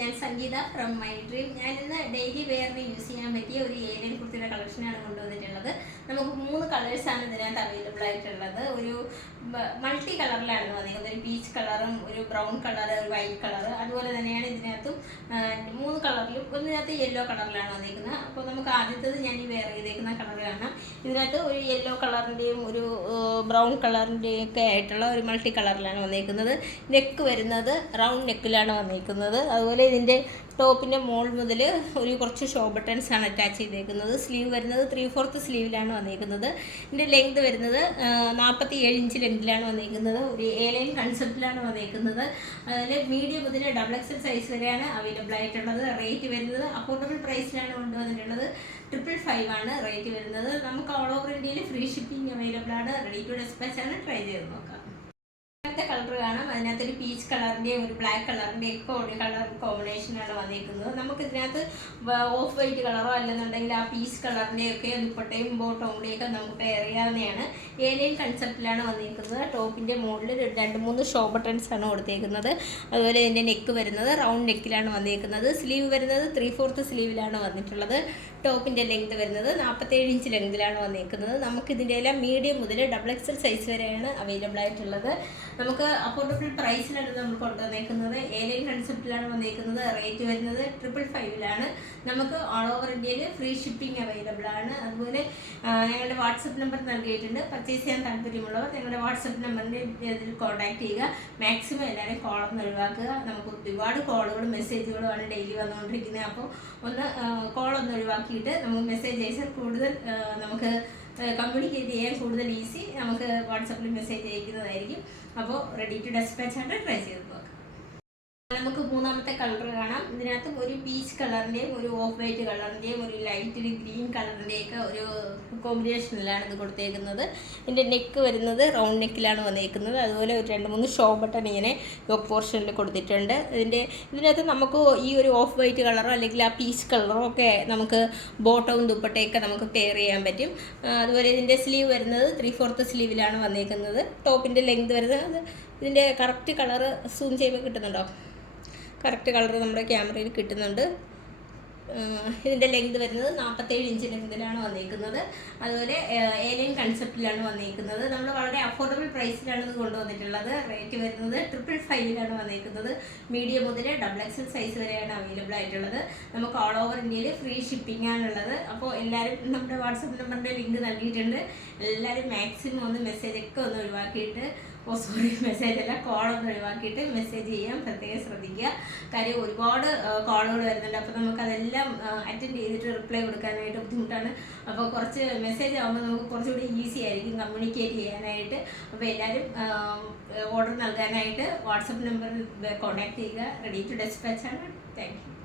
ഞാൻ സംഗീത from my dream. ഞാനിന്ന് daily വെയറിന് use ചെയ്യാൻ പറ്റിയ ഒരു ഏലിയൻ കുർത്തിയുടെ കളക്ഷനാണ് കൊണ്ടുവന്നിട്ടുള്ളത്. നമുക്ക് 3 കളേഴ്സാണ് ഇതിനകത്ത് അവൈലബിൾ ആയിട്ടുള്ളത്. ഒരു മൾട്ടി കളറിലാണ് വന്നിരിക്കുന്നത്. ഒരു പീച്ച് കളറും ഒരു ബ്രൗൺ കളർ, ഒരു വൈറ്റ് കളർ, അതുപോലെ തന്നെയാണ് ഇതിനകത്തും 3 കളറിലും. ഒന്നിനകത്ത് യെല്ലോ കളറിലാണ് വന്നിരിക്കുന്നത്. അപ്പോൾ നമുക്ക് ആദ്യത്തേത് ഞാൻ ഈ വെയർ ചെയ്തേക്കുന്ന കളർ കാണാം. ഇതിനകത്ത് ഒരു യെല്ലോ കളറിൻ്റെയും ഒരു ബ്രൗൺ കളറിൻ്റെയും ഒക്കെ ആയിട്ടുള്ള ഒരു മൾട്ടി കളറിലാണ് വന്നിരിക്കുന്നത്. നെക്ക് വരുന്നത് റൗണ്ട് നെക്കിലാണ് വന്നിരിക്കുന്നത്. അതുപോലെ ഇതിൻ്റെ ടോപ്പിൻ്റെ മോൾ മുതൽ ഒരു കുറച്ച് ഷോ ബട്ടൺസ് ആണ് അറ്റാച്ച് ചെയ്തേക്കുന്നത്. സ്ലീവ് വരുന്നത് 3/4 സ്ലീവിലാണ് വന്നിരിക്കുന്നത്. ഇതിൻ്റെ ലെങ്ത് വരുന്നത് 47 ഇഞ്ച് ലെങ്തിലാണ് വന്നിരിക്കുന്നത്. ഒരു എ-ലൈൻ കൺസെപ്റ്റിലാണ് വന്നിരിക്കുന്നത്. അതിൽ മീഡിയം മുതൽ XXL സൈസ് വരെയാണ് അവൈലബിൾ ആയിട്ടുള്ളത്. റേറ്റ് വരുന്നത് അഫോർഡബിൾ പ്രൈസിലാണ് കൊണ്ടുവന്നിട്ടുള്ളത്. 555 ആണ് റേറ്റ് വരുന്നത്. നമുക്ക് ഓൾ ഓവർ ഇന്ത്യയിൽ ഫ്രീ ഷിപ്പിംഗ് അവൈലബിൾ ആണ്. റെഡി ടു ഡിസ്പാച്ച് ആണ്. ട്രൈ ചെയ്ത് നോക്കാം. കളർ കാണാം. അതിനകത്തൊരു പീച്ച് കളറിൻ്റെയും ഒരു ബ്ലാക്ക് കളറിൻ്റെയും ഒക്കെ ഒരു കളർ കോമ്പിനേഷനാണ് വന്നിരിക്കുന്നത്. നമുക്ക് ഇതിനകത്ത് ഓഫ് വൈറ്റ് കളറോ അല്ലെന്നുണ്ടെങ്കിൽ ആ പീച്ച് കളറിൻ്റെയൊക്കെ ദുപ്പട്ടയും ബോട്ടോമിൻ്റെയൊക്കെ നമുക്ക് പെയർ ചെയ്യാവുന്നതാണ്. ഏലിയൻ കൺസെപ്റ്റിലാണ് വന്നിരിക്കുന്നത്. ടോപ്പിൻ്റെ മുകളിൽ 2-3 ഷോ ബട്ടൺസ് ആണ് കൊടുത്തേക്കുന്നത്. അതുപോലെ ഇതിൻ്റെ നെക്ക് വരുന്നത് റൗണ്ട് നെക്കിലാണ് വന്നിരിക്കുന്നത്. സ്ലീവ് വരുന്നത് 3/4 സ്ലീവിലാണ് വന്നിട്ടുള്ളത്. ടോപ്പിൻ്റെ ലെങ്ത് വരുന്നത് 47 ഇഞ്ച് ലെങ്തിലാണ് വന്നിരിക്കുന്നത്. നമുക്കിതിൻ്റെ എല്ലാം മീഡിയം മുതൽ XXL സൈസ് വരെയാണ് അവൈലബിൾ ആയിട്ടുള്ളത്. നമുക്ക് അഫോർഡബിൾ പ്രൈസിലാണ് നമ്മൾ കൊണ്ടുവന്നേക്കുന്നത്. എ-ലൈൻ കൺസെപ്റ്റിലാണ് വന്നിരിക്കുന്നത്. റേറ്റ് വരുന്നത് 555 നമുക്ക് ഓൾ ഓവർ ഇന്ത്യയിൽ ഫ്രീ ഷിപ്പിംഗ് അവൈലബിൾ ആണ്. അതുപോലെ ഞങ്ങളുടെ വാട്സപ്പ് നമ്പർ നൽകിയിട്ടുണ്ട്. പർച്ചേസ് ചെയ്യാൻ താല്പര്യമുള്ളവർ ഞങ്ങളുടെ വാട്സപ്പ് നമ്പറിൻ്റെ ഇതിൽ കോൺടാക്ട് ചെയ്യുക. മാക്സിമം എല്ലാവരും കോളൊന്നും ഒഴിവാക്കുക. നമുക്ക് ഒരുപാട് കോളുകളും മെസ്സേജുകളുമാണ് ഡെയിലി വന്നുകൊണ്ടിരിക്കുന്നത്. അപ്പോൾ ഒന്ന് കോളൊന്ന് ഒഴിവാക്കിയിട്ട് നമുക്ക് മെസ്സേജ് അയച്ചാൽ കൂടുതൽ നമുക്ക് കമ്മ്യൂണിക്കേറ്റ് ചെയ്യാൻ കൂടുതൽ ഈസി. നമുക്ക് വാട്സപ്പിൽ മെസ്സേജ് അയക്കുന്നതായിരിക്കും. അപ്പോൾ റെഡി ടു ഡിസ്പാച്ച് ആണ്. ട്രൈ ചെയ്ത് നോക്കാം. നമുക്ക് മൂന്നാമത്തെ കളർ കാണാം. ഇതിനകത്ത് ഒരു പീച്ച് കളറിൻ്റെയും ഒരു ഓഫ് വൈറ്റ് കളറിൻ്റെയും ഒരു ലൈറ്റ് ഗ്രീൻ കളറിൻ്റെയൊക്കെ ഒരു കോമ്പിനേഷനിലാണ് ഇത് കൊടുത്തേക്കുന്നത്. ഇതിൻ്റെ നെക്ക് വരുന്നത് റൗണ്ട് നെക്കിലാണ് വന്നിരിക്കുന്നത്. അതുപോലെ ഒരു 2-3 ഷോ ബട്ടൺ ഇങ്ങനെ യോക്ക് പോർഷനിൽ കൊടുത്തിട്ടുണ്ട്. ഇതിനകത്ത് നമുക്ക് ഈ ഒരു ഓഫ് വൈറ്റ് കളറോ അല്ലെങ്കിൽ ആ പീച്ച് കളറോ ഒക്കെ നമുക്ക് ബോട്ടവും ദുപ്പട്ടയൊക്കെ നമുക്ക് പെയർ ചെയ്യാൻ പറ്റും. അതുപോലെ ഇതിൻ്റെ സ്ലീവ് വരുന്നത് 3/4 സ്ലീവിലാണ് വന്നിരിക്കുന്നത്. ടോപ്പിൻ്റെ ലെങ്ത് വരുന്നത് ഇതിൻ്റെ കറക്റ്റ് കളറ് സൂം ചെയ്യുമ്പോൾ കിട്ടുന്നുണ്ടോ? കറക്റ്റ് കളർ നമ്മുടെ ക്യാമറയിൽ കിട്ടുന്നുണ്ട്. ഇതിൻ്റെ ലെങ്ത് വരുന്നത് 47 ഇഞ്ച് ലെങ്തിലാണ് വന്നിരിക്കുന്നത്. അതുപോലെ എ-ലൈൻ കൺസെപ്റ്റിലാണ് വന്നിരിക്കുന്നത്. നമ്മൾ വളരെ അഫോർഡബിൾ പ്രൈസിലാണ് ഇത് കൊണ്ടുവന്നിട്ടുള്ളത്. റേറ്റ് വരുന്നത് 555 വന്നിരിക്കുന്നത്. മീഡിയം മുതൽ XXL സൈസ് വരെയാണ് അവൈലബിൾ ആയിട്ടുള്ളത്. നമുക്ക് ഓൾ ഓവർ ഇന്ത്യയിൽ ഫ്രീ ഷിപ്പിംഗ് ആണുള്ളത്. അപ്പോൾ എല്ലാവരും നമ്മുടെ വാട്സപ്പ് നമ്പറിൻ്റെ ലിങ്ക് നൽകിയിട്ടുണ്ട്. എല്ലാവരും മാക്സിമം ഒന്ന് മെസ്സേജൊക്കെ ഒന്ന് ഒഴിവാക്കിയിട്ട് മെസ്സേജ് അല്ല കോളൊന്ന് ഒഴിവാക്കിയിട്ട് മെസ്സേജ് ചെയ്യാൻ പ്രത്യേകം ശ്രദ്ധിക്കുക. കാര്യം ഒരുപാട് കോളുകൾ വരുന്നുണ്ട്. അപ്പോൾ നമുക്കതെല്ലാം അറ്റൻഡ് ചെയ്തിട്ട് റിപ്ലൈ കൊടുക്കാനായിട്ട് ബുദ്ധിമുട്ടാണ്. അപ്പോൾ കുറച്ച് മെസ്സേജ് ആകുമ്പോൾ നമുക്ക് കുറച്ചുകൂടി ഈസി ആയിരിക്കും കമ്മ്യൂണിക്കേറ്റ് ചെയ്യാനായിട്ട്. അപ്പോൾ എല്ലാവരും ഓർഡർ നൽകാനായിട്ട് വാട്സപ്പ് നമ്പറിൽ കോൺടാക്ട് ചെയ്യുക. റെഡി ടു ഡിസ്പാച്ച് ആണ്. Thank you.